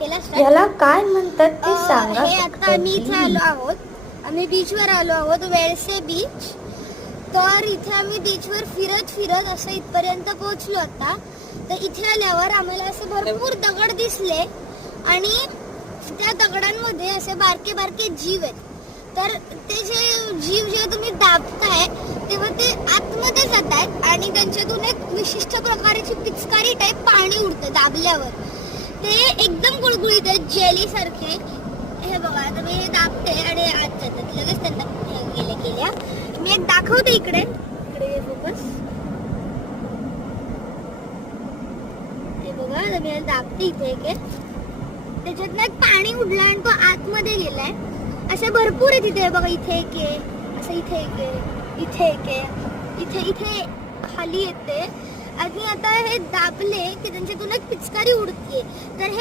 याला काय म्हणतात ते सांगा. हे आता आम्ही इथे आलो आहोत, आम्ही बीचवर आलो आहोत, वेळसे बीच. तर इथे आम्ही बीचवर फिरत फिरत असं इथपर्यंत पोहोचलो आता. तर इथे आल्यावर आम्हाला असे भरपूर दगड दिसले आणि त्या दगडांमध्ये असे बारके बारके जीव आहेत. तर ते जे जीव जेव्हा तुम्ही दाबताय तेव्हा ते आतमध्ये जात आहेत आणि त्यांच्यातून एक विशिष्ट प्रकारची पिचकारी टाईप पाणी उडतं दाबल्यावर. ते एकदम गुळगुळीत आहेत, जेली सारखे. हे बघा आता मी हे दाबते आणि आत जातात लगेच, त्यांना गेल्या. मी एक दाखवते इकडे फोकस. हे बघा मी दाबते इथे एक, त्याच्यातनं एक पाणी उडलं आणि तो आतमध्ये गेलाय. असे भरपूर आहे तिथे बघा. इथे एक आहे, असं इथे एक आहे, इथे एक आहे, इथे इथे खाली येते. आणि आता हे दाबले की त्यांच्यातून एक पिचकारी उडतीये. तर हे